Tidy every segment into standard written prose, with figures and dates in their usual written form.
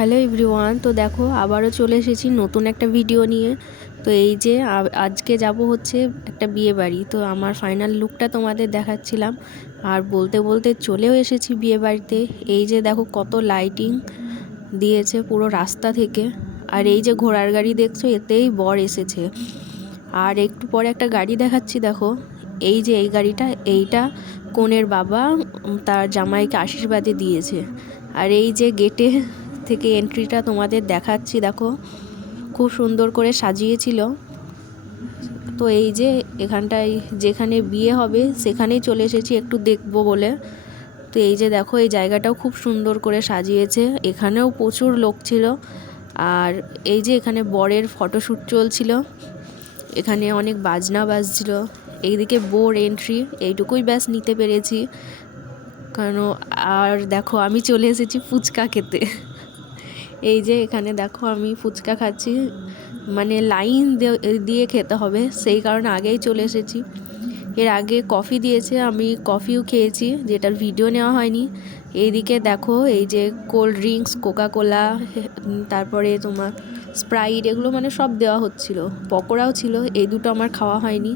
Hello everyone, তো দেখো আবারও চলে এসেছি নতুন একটা ভিডিও নিয়ে। তো এই যে আজকে যাব হচ্ছে একটা বিয়ে বাড়ি। তো আমার ফাইনাল লুকটা তোমাদের দেখাচ্ছিলাম, আর বলতে বলতে চলেও এসেছি বিয়ে বাড়িতে। এই যে দেখো কত লাইটিং দিয়েছে পুরো রাস্তা থেকে। আর এই যে ঘোড়ার গাড়ি দেখছো, এতেই বর এসেছে। আর একটু পরে একটা গাড়ি দেখাচ্ছি, দেখো এই যে এই গাড়িটা, এইটা কনের বাবা তার জামাইকে আশীর্বাদে দিয়েছে। আর এই যে গেটে থেকে এন্ট্রিটা তোমাদের দেখাচ্ছি, দেখো খুব সুন্দর করে সাজিয়েছিল। তো এই যে এখানটায় যেখানে বিয়ে হবে সেখানেই চলে এসেছি একটু দেখবো বলে। তো এই যে দেখো এই জায়গাটাও খুব সুন্দর করে সাজিয়েছে, এখানেও প্রচুর লোক ছিল। আর এই যে এখানে বরের ফটোশ্যুট চলছিল, এখানে অনেক বাজনা বাজছিল। এইদিকে বোর এন্ট্রি, এইটুকুই ব্যাস নিতে পেরেছি। কারণ আর দেখো আমি চলে এসেছি ফুচকা খেতে। এই যে এখানে দেখো আমি ফুচকা খাচ্ছি, মানে লাইন দিয়ে খেতে হবে, সেই কারণে আগেই চলে এসেছি। এর আগে কফি দিয়েছে, আমি কফিও খেয়েছি, যেটার ভিডিও নেওয়া হয়নি। এইদিকে দেখো এই যে কোল্ড ড্রিঙ্কস, কোকাকোলা, তারপরে তোমার স্প্রাইট, এগুলো মানে সব দেওয়া হচ্ছিল। পকোড়াও ছিল, এই দুটো আমার খাওয়া হয়নি।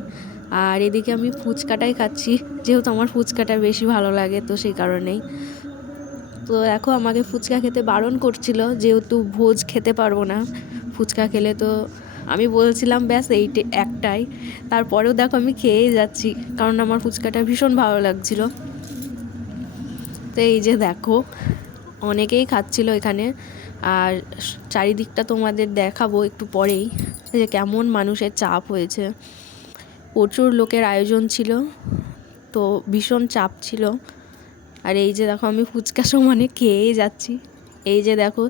আর এদিকে আমি ফুচকাটাই খাচ্ছি, যেহেতু আমার ফুচকাটা বেশি ভালো লাগে, তো সেই কারণেই। তো দেখো আমাকে ফুচকা খেতে বারণ করছিল, যেহেতু ভোজ খেতে পারবো না ফুচকা খেলে। তো আমি বলছিলাম ব্যাস এইটা একটাই, তারপরেও দেখো আমি খেয়েই যাচ্ছি, কারণ আমার ফুচকাটা ভীষণ ভালো লাগছিল। তো এই যে দেখো অনেকেই খাচ্ছিল এখানে। আর চারিদিকটা তোমাদের দেখাবো একটু পরেই, যে কেমন মানুষের চাপ হয়েছে। প্রচুর লোকের আয়োজন ছিল, তো ভীষণ চাপ ছিল। আর এই যে দেখো আমি ফুচকা সমানে খেয়েই যাচ্ছি। এই যে দেখো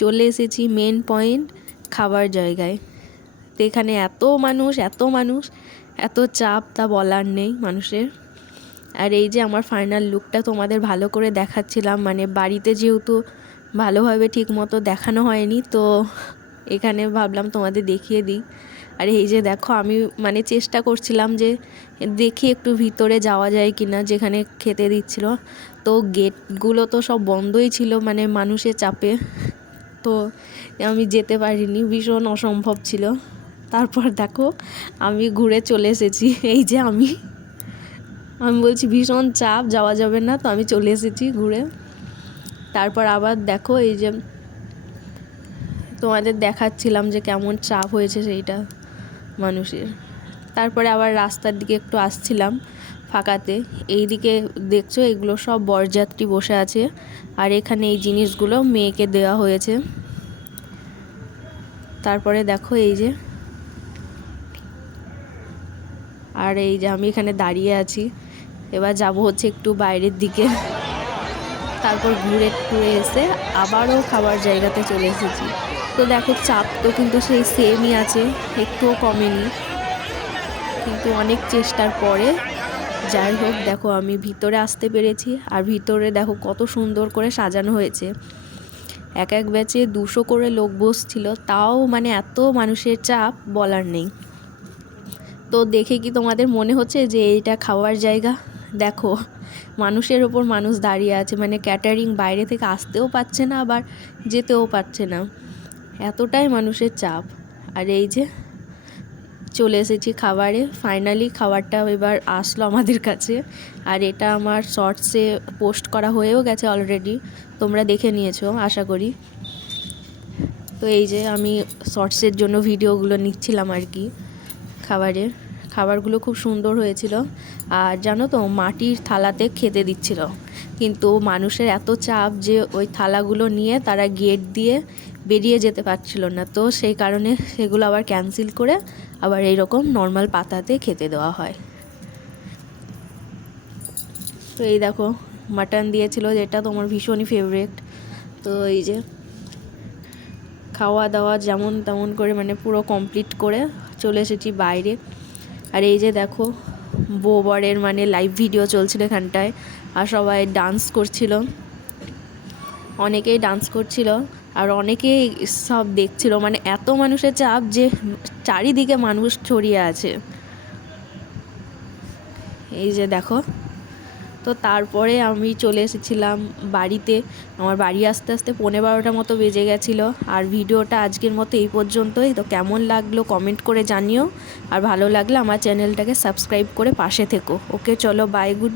চলে এসেছি মেন পয়েন্ট, খাবার জায়গায়। তো এখানে এত মানুষ, এত মানুষ, এত চাপ, তা বলার নেই মানুষের। আর এই যে আমার ফাইনাল লুকটা তোমাদের ভালো করে দেখাচ্ছিলাম, মানে বাড়িতে যেহেতু ভালোভাবে ঠিক মতো দেখানো হয়নি, তো এখানে ভাবলাম তোমাদের দেখিয়ে দিই। আর এই যে দেখো আমি মানে চেষ্টা করছিলাম যে দেখি একটু ভিতরে যাওয়া যায় কি না, যেখানে খেতে দিচ্ছিল। তো গেটগুলো তো সব বন্ধই ছিল, মানে মানুষের চাপে। তো আমি যেতে পারিনি, ভীষণ অসম্ভব ছিল। তারপর দেখো আমি ঘুরে চলে এসেছি। এই যে আমি বলছি ভীষণ চাপ, যাওয়া যাবে না, তো আমি চলে এসেছি ঘুরে। তারপর আবার দেখো এই যে তোমাদের দেখাচ্ছিলাম যে কেমন চাপ হয়েছে সেইটা মানুষের। তারপরে আবার রাস্তার দিকে একটু আসছিলাম ফাঁকাতে। এই দিকে দেখছো এগুলো সব বরযাত্রী বসে আছে, আর এখানে এই জিনিসগুলো মেয়েকে দেওয়া হয়েছে। তারপরে দেখো এই যে, আর এই যে আমি এখানে দাঁড়িয়ে আছি। এবার যাব হচ্ছে একটু বাইরের দিকে। তারপর ঘুরে টুরে এসে আবারও খাবার জায়গাতে চলে এসেছি। তো দেখো চাপ তো কিন্তু সেই সেমই আছে, একটুও কমেনি। কিন্তু অনেক চেষ্টার পরে যাই হোক দেখো আমি ভিতরে আসতে পেরেছি। আর ভিতরে দেখো কত সুন্দর করে সাজানো হয়েছে। এক এক ব্যাচে 200 করে লোক বসছিল, তাও মানে এত মানুষের চাপ বলার নেই। তো দেখে কি তোমাদের মনে হচ্ছে যে এইটা খাওয়ার জায়গা? দেখো মানুষের ওপর মানুষ দাঁড়িয়ে আছে, মানে ক্যাটারিং বাইরে থেকে আসতেও পারছে না, আবার যেতেও পারছে না, এতটাই মানুষের চাপ। আর এই যে চলে এসেছি খাবারে, ফাইনালি খাবারটা এবার আসলো আমাদের কাছে। আর এটা আমার শর্টসে পোস্ট করা হয়েও গেছে অলরেডি, তোমরা দেখে নিয়েছো আশা করি। তো এই যে আমি শর্টসের জন্য ভিডিওগুলো নিচ্ছিলাম আর কি। খাবারগুলো খুব সুন্দর হয়েছিল। আর জানো তো মাটির থালাতে খেতে দিচ্ছিল, কিন্তু মানুষের এত চাপ যে ওই থালাগুলো নিয়ে তারা গেট দিয়ে বেরিয়ে যেতে পারছিল না, তো সেই কারণে সেগুলো আবার ক্যান্সেল করে আবার এইরকম নর্মাল পাতাতে খেতে দেওয়া হয়। তো এই দেখো মাটন দিয়েছিল, যেটা তোমার ভীষণই ফেভারিট। তো এই যে খাওয়া দাওয়া যেমন তেমন করে মানে পুরো কমপ্লিট করে চলে এসেছি বাইরে। আর এই যে দেখো বউ বরের মানে লাইভ ভিডিও চলছিল এখানটায়, আর সবাই ডান্স করছিল, অনেকেই ডান্স করছিল, আর অনেকেই সব দেখছিল। মানে এত মানুষের চাপ যে চারিদিকে মানুষ ছড়িয়ে আছে। এই যে দেখো তো তারপরে আমি চলে এসেছিলাম বাড়িতে। আমার বাড়ি আসতে আসতে 11:15 মতো বেজে গেছিলো। আর ভিডিওটা আজকের মতো এই পর্যন্তই। তো কেমন লাগলো কমেন্ট করে জানিও, আর ভালো লাগলে আমার চ্যানেলটাকে সাবস্ক্রাইব করে পাশে থেকো। ওকে, চলো, বাই, গুড।